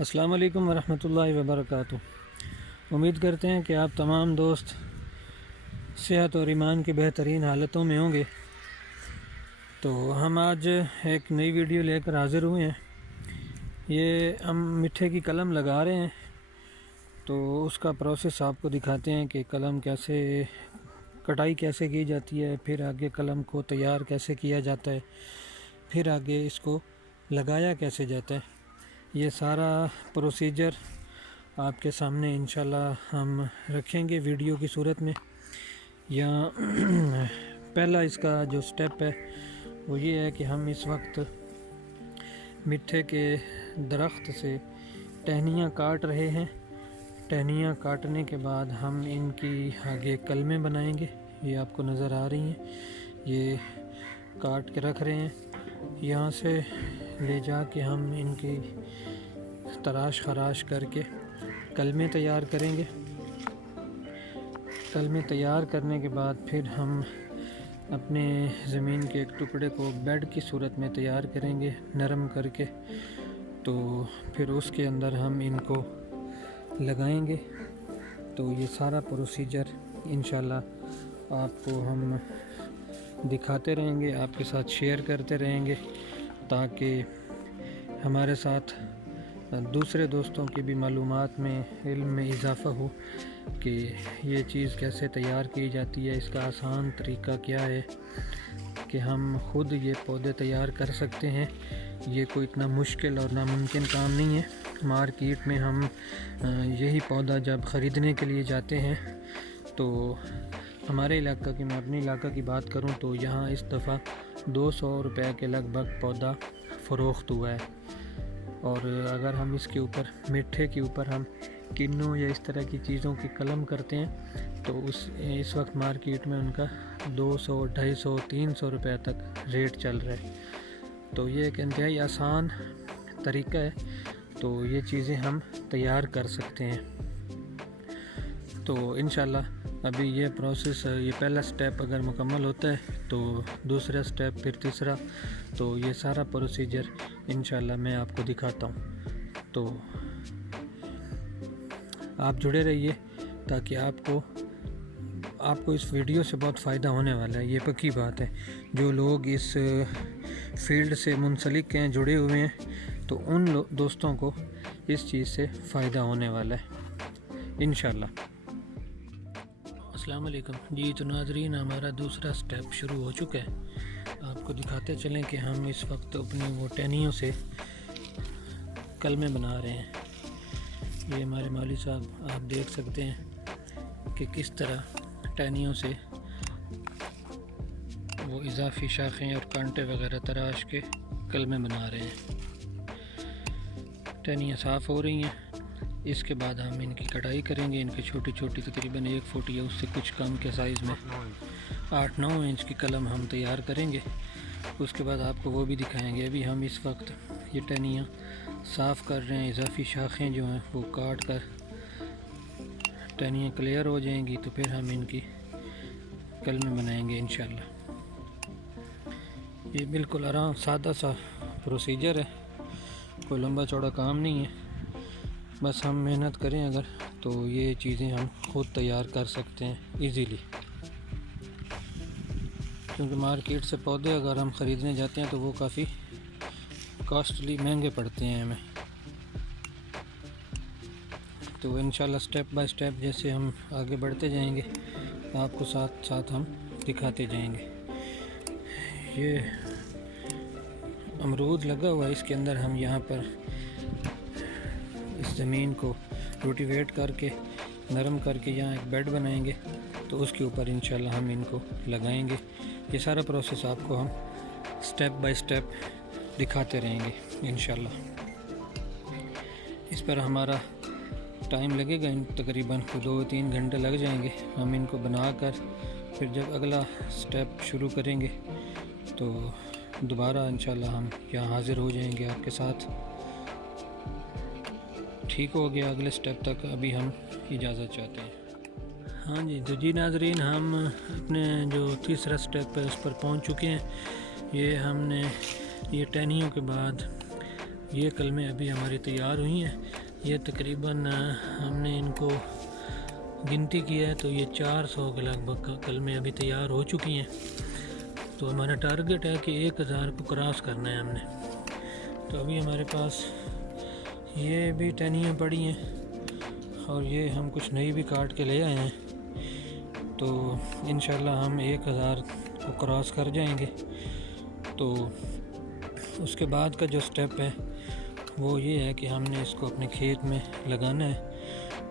अस्सलाम वालेकुम वरहमतुल्लाहि वबरकातुहू। उम्मीद करते हैं कि आप तमाम दोस्त सेहत और ईमान की बेहतरीन हालतों में होंगे। तो हम आज एक नई वीडियो लेकर हाज़िर हुए हैं। ये हम मिट्ठे की कलम लगा रहे हैं, तो उसका प्रोसेस आपको दिखाते हैं कि कलम कैसे कटाई कैसे की जाती है, फिर आगे कलम को तैयार कैसे किया जाता है, फिर आगे इसको लगाया कैसे जाता है। ये सारा प्रोसीजर आपके सामने इंशाल्लाह हम रखेंगे वीडियो की सूरत में। यहाँ पहला इसका जो स्टेप है वो ये है कि हम इस वक्त मिट्ठे के दरख्त से टहनियाँ काट रहे हैं। टहनियाँ काटने के बाद हम इनकी आगे कलमें बनाएंगे। ये आपको नज़र आ रही हैं, ये काट के रख रहे हैं। यहाँ से ले जा के हम इनकी तराश खराश करके कलमें तैयार करेंगे। कलमें तैयार करने के बाद फिर हम अपने ज़मीन के एक टुकड़े को बेड की सूरत में तैयार करेंगे, नरम करके। तो फिर उसके अंदर हम इनको लगाएंगे। तो ये सारा प्रोसीजर इंशाल्लाह आपको हम दिखाते रहेंगे, आपके साथ शेयर करते रहेंगे, ताकि हमारे साथ दूसरे दोस्तों की भी मालूमात में इल्म में इजाफ़ा हो कि ये चीज़ कैसे तैयार की जाती है, इसका आसान तरीका क्या है कि हम ख़ुद ये पौधे तैयार कर सकते हैं। ये कोई इतना मुश्किल और नामुमकिन काम नहीं है। मार्केट में हम यही पौधा जब ख़रीदने के लिए जाते हैं तो हमारे इलाका की, मैं अपने इलाका की बात करूं तो यहाँ इस दफ़ा 200 रुपये के लगभग पौधा फ़रोख्त हुआ है। और अगर हम इसके ऊपर मिट्ठे के ऊपर हम किन्नू या इस तरह की चीज़ों की कलम करते हैं तो इस वक्त मार्केट में उनका 200, 250, 300 रुपये तक रेट चल रहा है। तो ये एक इंतहाई आसान तरीका है, तो ये चीज़ें हम तैयार कर सकते हैं। तो इंशाल्लाह अभी ये प्रोसेस, ये पहला स्टेप अगर मुकम्मल होता है तो दूसरा स्टेप, फिर तीसरा, तो ये सारा प्रोसीजर इंशाल्लाह मैं आपको दिखाता हूँ। तो आप जुड़े रहिए ताकि आपको इस वीडियो से बहुत फ़ायदा होने वाला है। ये पक्की बात है। जो लोग इस फील्ड से मुंसलिक हैं, जुड़े हुए हैं, तो उन दोस्तों को इस चीज़ से फ़ायदा होने वाला है इंशाल्लाह। अस्सलाम वालेकुम जी। तो नाज़रीन, हमारा दूसरा स्टेप शुरू हो चुका है। आपको दिखाते चलें कि हम इस वक्त अपनी वो टहनियों से कलमें बना रहे हैं। ये हमारे मौलवी साहब, आप देख सकते हैं कि किस तरह टहनियों से वो इजाफी शाखें और कांटे वगैरह तराश के कलमें बना रहे हैं। टहनियाँ साफ़ हो रही हैं। इसके बाद हम इनकी कटाई करेंगे। इनकी छोटी छोटी तकरीबन 1 फुट या उससे कुछ कम के साइज़ में 8-9 इंच की कलम हम तैयार करेंगे। उसके बाद आपको वो भी दिखाएंगे। अभी हम इस वक्त ये टहनियाँ साफ़ कर रहे हैं। इजाफी शाखें जो हैं वो काट कर टहनियाँ क्लियर हो जाएंगी तो फिर हम इनकी कलमें बनाएंगे इंशाल्लाह। ये बिल्कुल आराम सादा सा प्रोसीजर है, कोई लंबा चौड़ा काम नहीं है। बस हम मेहनत करें अगर, तो ये चीज़ें हम खुद तैयार कर सकते हैं इजीली। क्योंकि मार्केट से पौधे अगर हम ख़रीदने जाते हैं तो वो काफ़ी कॉस्टली, महंगे पड़ते हैं हमें। तो इंशाल्लाह स्टेप बाय स्टेप जैसे हम आगे बढ़ते जाएंगे, आपको साथ साथ हम दिखाते जाएंगे। ये अमरूद लगा हुआ है, इसके अंदर हम यहाँ पर इस ज़मीन को रोटिवेट करके, नरम करके यहाँ एक बेड बनाएंगे। तो उसके ऊपर इंशाल्लाह हम इनको लगाएंगे। ये सारा प्रोसेस आपको हम स्टेप बाय स्टेप दिखाते रहेंगे इंशाल्लाह। इस पर हमारा टाइम लगेगा, तकरीबन 2-3 घंटे लग जाएंगे। हम इनको बनाकर फिर जब अगला स्टेप शुरू करेंगे तो दोबारा इंशाल्लाह हम यहाँ हाज़िर हो जाएंगे आपके साथ। ठीक हो गया अगले स्टेप तक अभी हम इजाज़त चाहते हैं। हाँ जी, तो जी नाज़रीन, हम अपने जो तीसरा स्टेप है उस पर पहुँच चुके हैं। ये हमने ये टहनियों के बाद ये कलमें अभी हमारी तैयार हुई हैं। ये तकरीबन हमने इनको गिनती की है तो ये 400 के लगभग कलमें अभी तैयार हो चुकी हैं। तो हमारा टारगेट है कि 1000 को क्रॉस करना है हमने। तो अभी हमारे पास ये भी टहनियाँ पड़ी हैं और ये हम कुछ नई भी काट के ले आए हैं। तो इंशाल्लाह हम 1000 को क्रॉस कर जाएंगे। तो उसके बाद का जो स्टेप है वो ये है कि हमने इसको अपने खेत में लगाना है।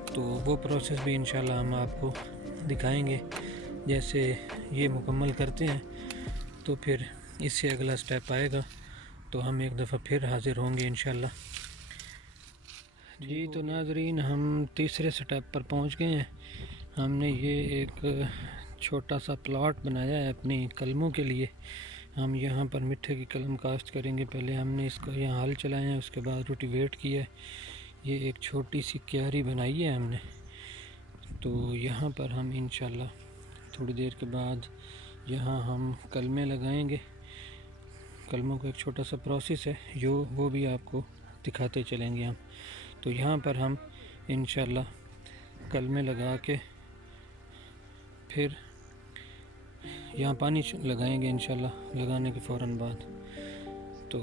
तो वो प्रोसेस भी इंशाल्लाह हम आपको दिखाएंगे। जैसे ये मुकम्मल करते हैं तो फिर इससे अगला स्टेप आएगा, तो हम एक दफ़ा फिर हाज़िर होंगे इंशाल्लाह। जी तो नाज़रीन, हम तीसरे स्टेप पर पहुंच गए हैं। हमने ये एक छोटा सा प्लॉट बनाया है अपनी कलमों के लिए। हम यहाँ पर मिट्टी की कलम काश्त करेंगे। पहले हमने इसको यहाँ हल चलाया है, उसके बाद रोटिवेट किया है। ये एक छोटी सी क्यारी बनाई है हमने। तो यहाँ पर हम इंशाल्लाह थोड़ी देर के बाद यहाँ हम कलमें लगाएंगे। कलमों का एक छोटा सा प्रोसेस है जो वो भी आपको दिखाते चलेंगे हम। तो यहाँ पर हम इंशाल्लाह कलमें लगा के फिर यहाँ पानी लगाएंगे इंशाल्लाह लगाने के फ़ौरन बाद। तो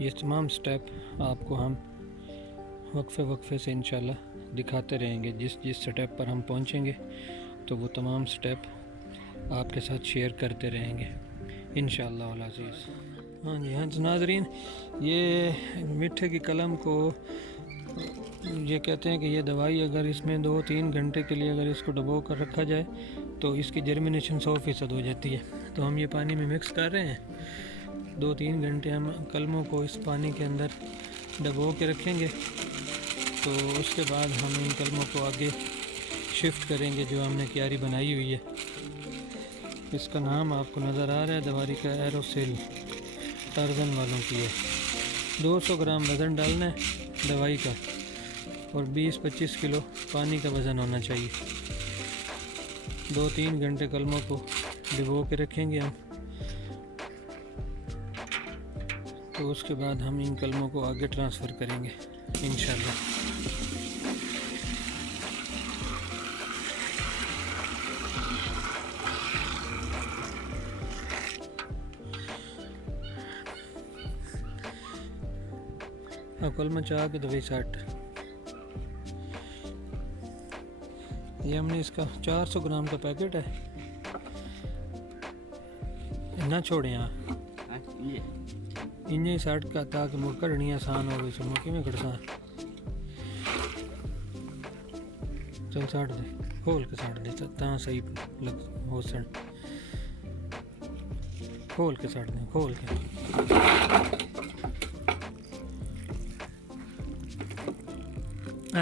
ये तमाम स्टेप आपको हम वक्फे से इंशाल्लाह दिखाते रहेंगे। जिस स्टेप पर हम पहुँचेंगे तो वो तमाम स्टेप आपके साथ शेयर करते रहेंगे इंशाल्लाह अल अज़ीज़। हाँ जी, हाँ नाज़रीन, ये मिट्टी की कलम को ये कहते हैं कि ये दवाई अगर इसमें 2-3 घंटे के लिए अगर इसको डबो कर रखा जाए तो इसकी जर्मिनेशन 100% हो जाती है। तो हम ये पानी में मिक्स कर रहे हैं। 2-3 घंटे हम कलमों को इस पानी के अंदर डबो के रखेंगे। तो उसके बाद हम इन कलमों को आगे शिफ्ट करेंगे जो हमने क्यारी बनाई हुई है। इसका नाम आपको नज़र आ रहा है दवारी का एरोसेल, टार्जन वालों की है। 200 ग्राम वज़न डालना है दवाई का और 20-25 किलो पानी का वज़न होना चाहिए। 2-3 घंटे कलमों को भिगो के रखेंगे हम। तो उसके बाद हम इन कलमों को आगे ट्रांसफ़र करेंगे इंशाल्लाह। कलमा चाह के दवाई 60। ये हमने इसका 400 ग्राम का पैकेट है। ना छोड़े यहाँ इन्हें 60 का ताकि मुड़ कढ़नी आसान हो गई। सुनो कि मैं कड़सा चल 60 दे, खोल के 60 दे ता सही लग हो सन। खोल के 60 दे, खोल के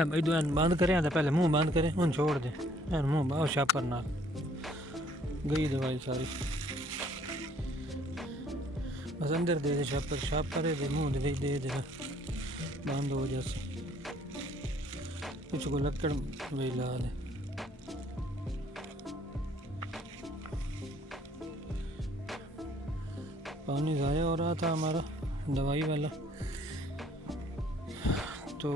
भाई दुआन बंद करें तो पहले मुंह बंद करें, उन छोड़ दे मुंह बहुत शापर ना गई दवाई सारी। बस अंदर दे दे शापर दे मुंह दे दे बंद हो जैसे कुछ को लकड़ वही ला दे। पानी ज़ाया हो रहा था हमारा दवाई वाला। तो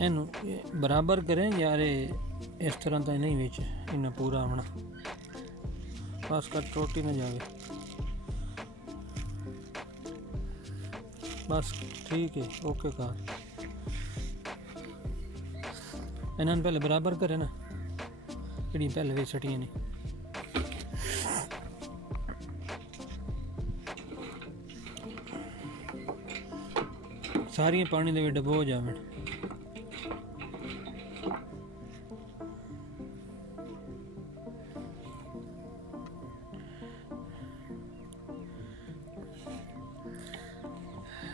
इनू बराबर करें यार, इस तरह तो नहीं बिच इन्हें पूरा होना बस कर टोटी में जावे बस ठीक है। ओके कार इन्होंने पहले बराबर करे ना कि पहले भी सटियाँ नहीं। सारियां पानी दे डबो हो जावन।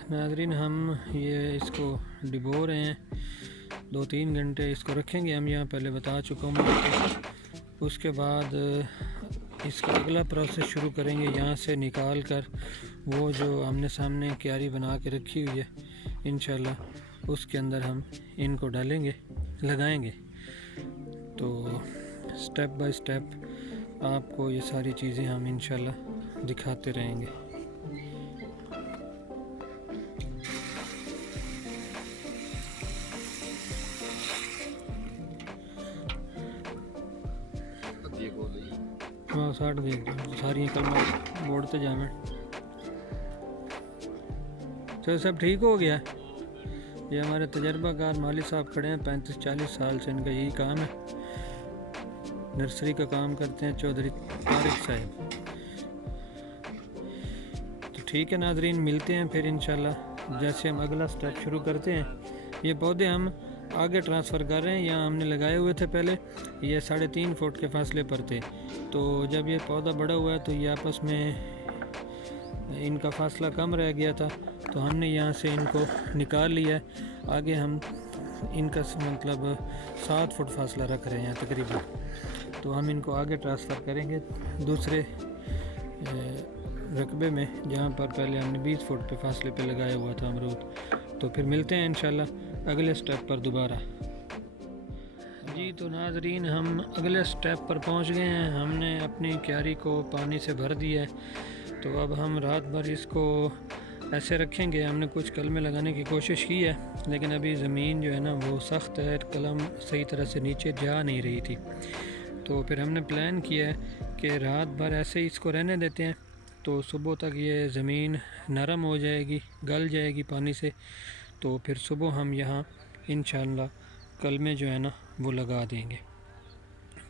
नाज़रीन, हम ये इसको डिबो रहे हैं। 2-3 घंटे इसको रखेंगे हम, यहाँ पहले बता चुका हूँ। उसके बाद इसका अगला प्रोसेस शुरू करेंगे। यहाँ से निकाल कर वो जो हमने सामने क्यारी बना के रखी हुई है इंशाल्लाह उसके अंदर हम इनको डालेंगे, लगाएंगे। तो स्टेप बाय स्टेप आपको ये सारी चीज़ें हम इंशाल्लाह दिखाते रहेंगे। साठ दे सारी कलमा बोड़ते जावे। तो सब ठीक हो गया। ये हमारे तजर्बाकार माली साहब खड़े हैं, 35-40 साल से इनका यही काम है, नर्सरी का काम करते हैं, चौधरी तारिक साहब। तो ठीक है नाजरीन, मिलते हैं फिर इंशाल्लाह जैसे हम अगला स्टेप शुरू करते हैं। ये पौधे हम आगे ट्रांसफ़र कर रहे हैं, यहाँ हमने लगाए हुए थे पहले, ये 3.5 फुट के फासले पर थे। तो जब ये पौधा बड़ा हुआ है तो ये आपस में इनका फासला कम रह गया था, तो हमने यहाँ से इनको निकाल लिया है। आगे हम इनका मतलब 7 फुट फासला रख रहे हैं तकरीबन। तो हम इनको आगे ट्रांसफ़र करेंगे दूसरे रकबे में, जहाँ पर पहले हमने 20 फुट पे फासले पे लगाया हुआ था अमरूद। तो फिर मिलते हैं इंशाल्लाह अगले स्टेप पर दोबारा। जी तो नाजरीन, हम अगले स्टेप पर पहुंच गए हैं। हमने अपनी क्यारी को पानी से भर दिया है। तो अब हम रात भर इसको ऐसे रखेंगे। हमने कुछ कलमें लगाने की कोशिश की है, लेकिन अभी ज़मीन जो है ना वो सख्त है, कलम सही तरह से नीचे जा नहीं रही थी। तो फिर हमने प्लान किया है कि रात भर ऐसे ही इसको रहने देते हैं, तो सुबह तक ये ज़मीन नरम हो जाएगी, गल जाएगी पानी से। तो फिर सुबह हम यहाँ इंशाल्लाह कलमें जो है ना वो लगा देंगे।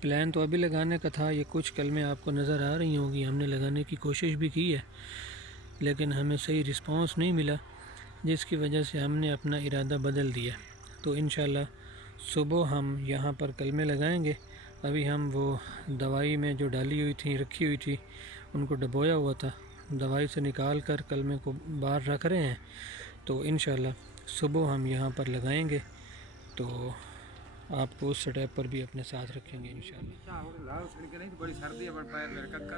प्लान तो अभी लगाने का था। ये कुछ कलमें आपको नज़र आ रही होंगी, हमने लगाने की कोशिश भी की है, लेकिन हमें सही रिस्पांस नहीं मिला, जिसकी वजह से हमने अपना इरादा बदल दिया। तो इंशाल्लाह सुबह हम यहाँ पर कलमें लगाएंगे। अभी हम वो दवाई में जो डाली हुई थी, रखी हुई थी, उनको डबोया हुआ था, दवाई से निकाल कर कलमे को बाहर रख रहे हैं। तो इंशाल्लाह सुबह हम यहाँ पर लगाएंगे। तो आपको उस स्टेप पर भी अपने साथ रखेंगे इंशाल्लाह।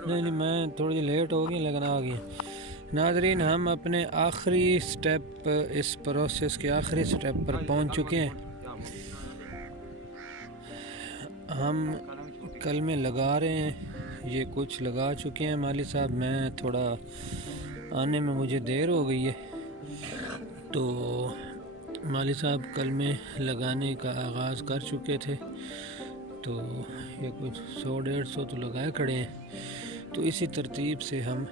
नहीं, मैं थोड़ी लेट हो गई लेकिन आ गई। नाजरीन, हम अपने आखिरी स्टेप, इस प्रोसेस के आखिरी स्टेप पर पहुँच चुके हैं। हम कलमे लगा रहे हैं, ये कुछ लगा चुके हैं माली साहब। मैं थोड़ा आने में मुझे देर हो गई है, तो माली साहब कलमे लगाने का आगाज़ कर चुके थे। तो ये कुछ 100-150 तो लगाए खड़े हैं। तो इसी तरतीब से हम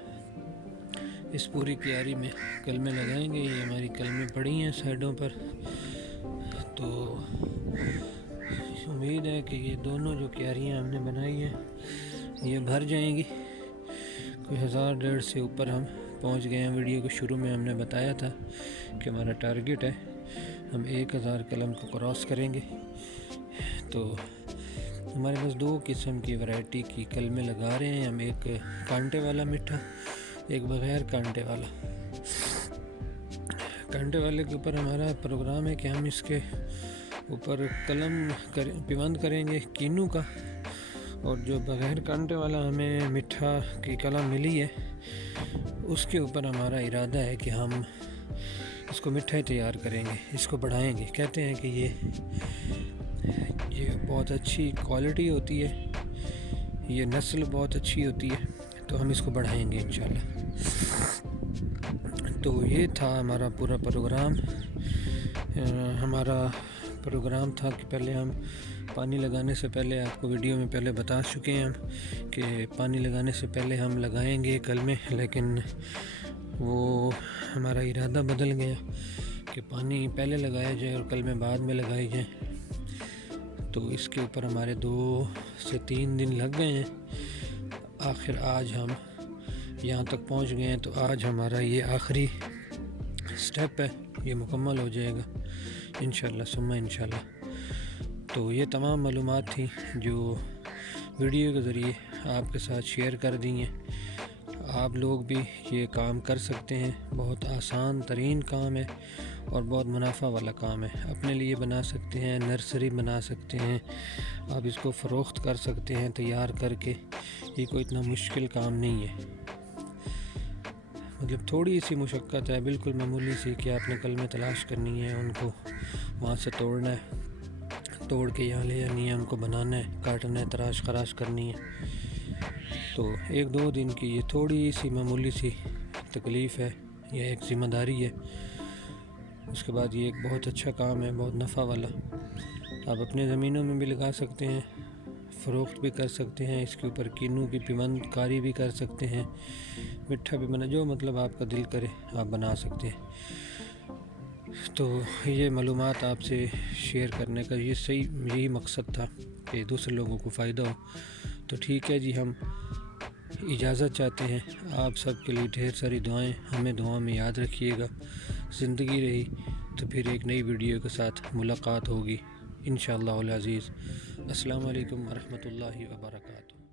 इस पूरी क्यारी में कलमे लगाएंगे। ये हमारी कलमें पड़ी हैं साइडों पर। तो उम्मीद है कि ये दोनों जो क्यारियाँ हमने बनाई हैं ये भर जाएंगी। कोई 1000-150 से ऊपर हम पहुंच गए हैं। वीडियो के शुरू में हमने बताया था कि हमारा टारगेट है हम 1000 कलम को क्रॉस करेंगे। तो हमारे पास 2 किस्म की वैरायटी की कलमें लगा रहे हैं हम, एक कांटे वाला मीठा, एक बग़ैर कांटे वाला। कांटे वाले के ऊपर हमारा प्रोग्राम है कि हम इसके ऊपर कलम पिबंद करेंगे कीनू का, और जो बग़ैर कांटे वाला हमें मिठा की कलम मिली है उसके ऊपर हमारा इरादा है कि हम इसको मिठाई तैयार करेंगे, इसको बढ़ाएंगे। कहते हैं कि ये बहुत अच्छी क्वालिटी होती है, ये नस्ल बहुत अच्छी होती है, तो हम इसको बढ़ाएंगे इंशाल्लाह। तो ये था हमारा पूरा प्रोग्राम। हमारा प्रोग्राम था कि पहले हम पानी लगाने से पहले, आपको वीडियो में पहले बता चुके हैं हम कि पानी लगाने से पहले हम लगाएंगे कलमें, लेकिन वो हमारा इरादा बदल गया कि पानी पहले लगाया जाए और कलमें बाद में लगाई जाए। तो इसके ऊपर हमारे 2 से 3 दिन लग गए हैं। आखिर आज हम यहाँ तक पहुँच गए हैं। तो आज हमारा ये आखिरी स्टेप है, ये मुकम्मल हो जाएगा इंशाल्लाह सुम्मा इंशाल्लाह। तो ये तमाम मालूमात थी जो वीडियो के ज़रिए आपके साथ शेयर कर दी हैं। आप लोग भी ये काम कर सकते हैं। बहुत आसान तरीन काम है और बहुत मुनाफा वाला काम है। अपने लिए बना सकते हैं, नर्सरी बना सकते हैं, आप इसको फ़रोख्त कर सकते हैं तैयार करके। ये कोई इतना मुश्किल काम नहीं है, मतलब थोड़ी सी मुशक्क़त है, बिल्कुल मामूली सी, कि आपने कलमें तलाश करनी है, उनको वहाँ से तोड़ना है, तोड़ के यहाँ ले आनी है, उनको बनाना है, काटना है, तराश खराश करनी है। तो 1-2 दिन की ये थोड़ी सी मामूली सी तकलीफ़ है, यह एक ज़िम्मेदारी है। उसके बाद ये एक बहुत अच्छा काम है, बहुत नफ़ा वाला। आप अपने ज़मीनों में भी लगा सकते हैं, फ़रोख्त भी कर सकते हैं, इसके ऊपर किन्नू की पिमंद कारी भी कर सकते हैं, मिठा भी बना, जो मतलब आपका दिल करे आप बना सकते हैं। तो ये मालूमात आपसे शेयर करने का यही मकसद था कि दूसरे लोगों को फ़ायदा हो। तो ठीक है जी, हम इजाज़त चाहते हैं। आप सब के लिए ढेर सारी दुआएं, हमें दुआ में याद रखिएगा। ज़िंदगी रही तो फिर एक नई वीडियो के साथ मुलाकात होगी इंशाअल्लाह अज़ीज़। अस्सलाम वालेकुम व रहमतुल्लाहि व बरकातुहू।